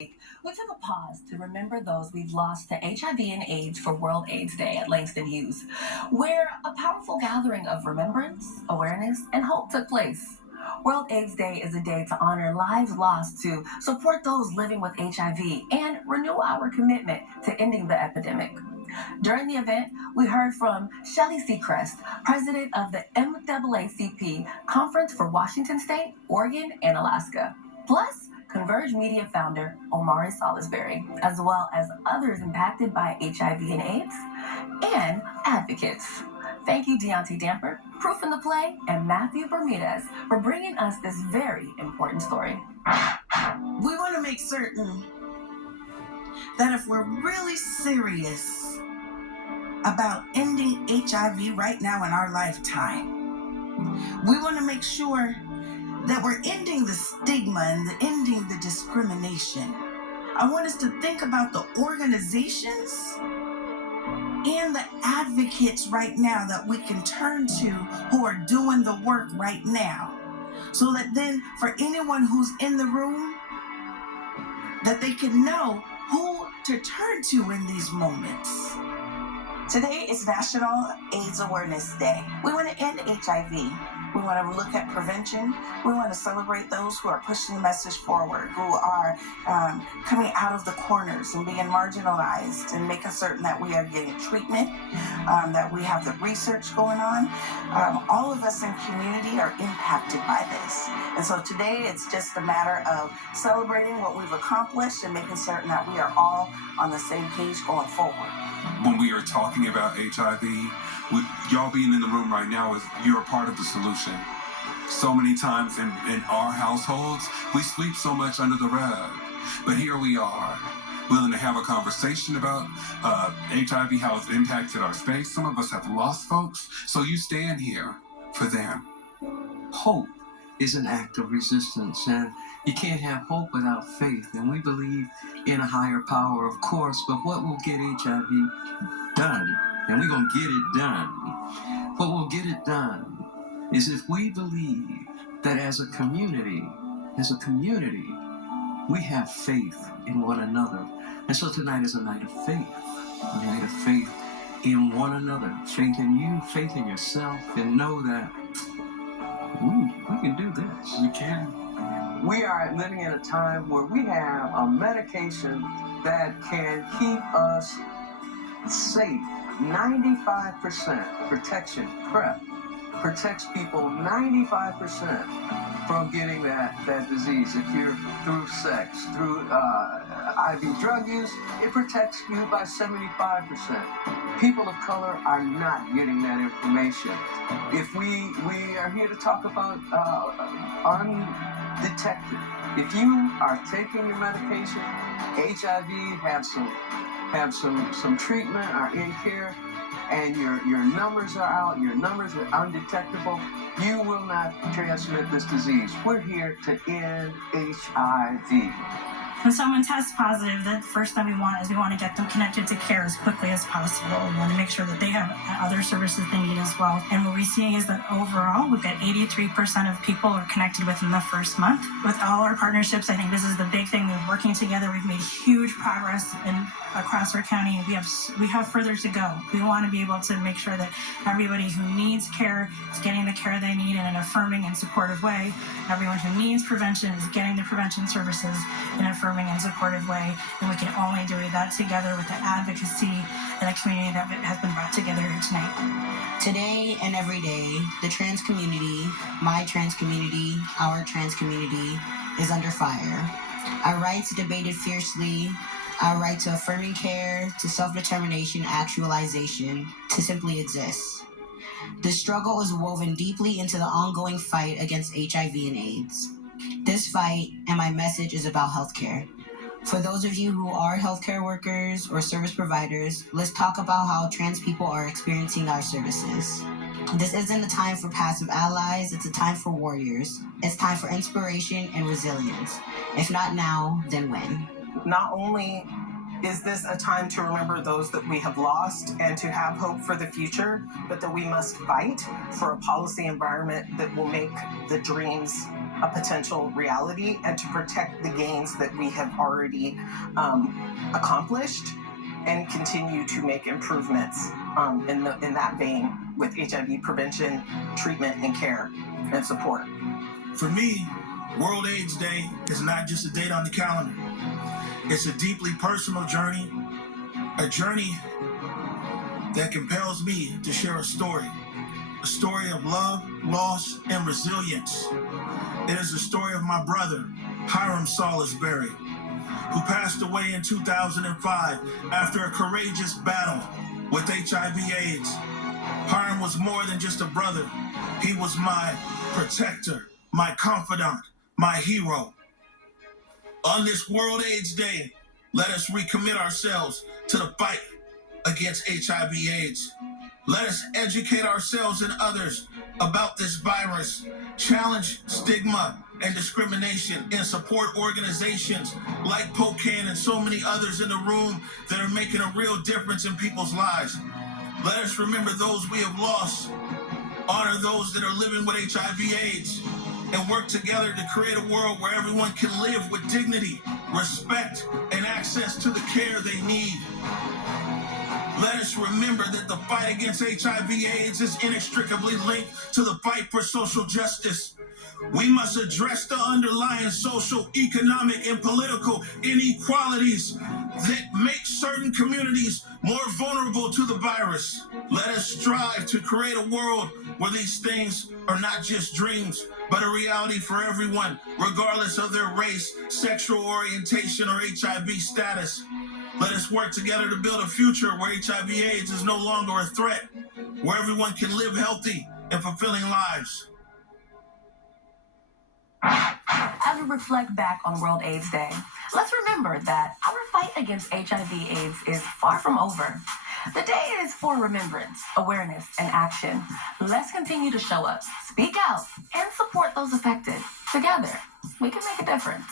We took a pause to remember those we've lost to HIV and AIDS for World AIDS Day at Langston Hughes, where a powerful gathering of remembrance, awareness, and hope took place. World AIDS Day is a day to honor lives lost, to support those living with HIV, and renew our commitment to ending the epidemic. During the event, we heard from Shelley Seacrest, president of the NAACP Conference for Washington State, Oregon, and Alaska. Plus, Converge Media founder Omari Salisbury, as well as others impacted by HIV and AIDS, and advocates. Thank you, Deontay Damper, Proof in the Play, and Matthew Bermudez for bringing us this very important story. We want to make certain that if we're really serious about ending HIV right now in our lifetime, we want to make sure that we're ending the stigma and ending the discrimination. I want us to think about the organizations and the advocates right now that we can turn to who are doing the work right now. So that then for anyone who's in the room, that they can know who to turn to in these moments. Today is National AIDS Awareness Day. We want to end HIV. We want to look at prevention. We want to celebrate those who are pushing the message forward, who are coming out of the corners and being marginalized, and making certain that we are getting treatment, that we have the research going on. All of us in community are impacted by this. And so today it's just a matter of celebrating what we've accomplished and making certain that we are all on the same page going forward. When we are talking about HIV, with y'all being in the room right now, is you're a part of the solution. So many times in our households, we sweep so much under the rug. But here we are, willing to have a conversation about HIV, how it's impacted our space. Some of us have lost folks, so you stand here for them. Hope is an act of resistance, and you can't have hope without faith. And we believe in a higher power, of course, but what will get HIV done, and we're going to get it done, what will get it done is if we believe that as a community, we have faith in one another. And so tonight is a night of faith, a night of faith in one another, faith in you, faith in yourself, and know that we can do this. We can. We are living in a time where we have a medication that can keep us safe. 95% protection, PrEP, protects people 95% from getting that disease. If you're through sex, through IV drug use, it protects you by 75%. People of color are not getting that information. If we are here to talk about undetected. If you are taking your medication, HIV, have some treatment, are in care, and your numbers are out, your numbers are undetectable, you will not transmit this disease. We're here to end HIV. When someone tests positive, the first thing we want to get them connected to care as quickly as possible. We want to make sure that they have other services they need as well. And what we're seeing is that overall, we've got 83% of people are connected within the first month. With all our partnerships, I think this is the big thing. We're working together. We've made huge progress across our county. We have further to go. We want to be able to make sure that everybody who needs care is getting the care they need in an affirming and supportive way. Everyone who needs prevention is getting the prevention services in an affirming and supportive way. And we can only do that together with the advocacy and the community that has been brought together here tonight. Today and every day, the trans community, my trans community, our trans community is under fire. Our rights debated fiercely, our right to affirming care, to self-determination, actualization, to simply exist. The struggle is woven deeply into the ongoing fight against HIV and AIDS. This fight and my message is about healthcare. For those of you who are healthcare workers or service providers, let's talk about how trans people are experiencing our services. This isn't a time for passive allies, it's a time for warriors. It's time for inspiration and resilience. If not now, then when? Not only is this a time to remember those that we have lost and to have hope for the future, but that we must fight for a policy environment that will make the dreams a potential reality and to protect the gains that we have already accomplished and continue to make improvements in that vein with HIV prevention, treatment, and care and support. For me, World AIDS Day is not just a date on the calendar. It's a deeply personal journey, a journey that compels me to share a story of love, loss, and resilience. It is the story of my brother, Hiram Salisbury, who passed away in 2005 after a courageous battle with HIV/AIDS. Hiram was more than just a brother. He was my protector, my confidant, my hero. On this World AIDS Day, let us recommit ourselves to the fight against HIV/AIDS. Let us educate ourselves and others about this virus, challenge stigma and discrimination, and support organizations like POCAN and so many others in the room that are making a real difference in people's lives. Let us remember those we have lost, honor those that are living with HIV/AIDS, and work together to create a world where everyone can live with dignity, respect, and access to the care they need. Let us remember that the fight against HIV/AIDS is inextricably linked to the fight for social justice. We must address the underlying social, economic, and political inequalities that make certain communities more vulnerable to the virus. Let us strive to create a world where these things are not just dreams, but a reality for everyone, regardless of their race, sexual orientation, or HIV status. Let us work together to build a future where HIV/AIDS is no longer a threat, where everyone can live healthy and fulfilling lives. As we reflect back on World AIDS Day, let's remember that our fight against HIV/AIDS is far from over. The day is for remembrance, awareness, and action. Let's continue to show up, speak out, and support those affected. Together, we can make a difference.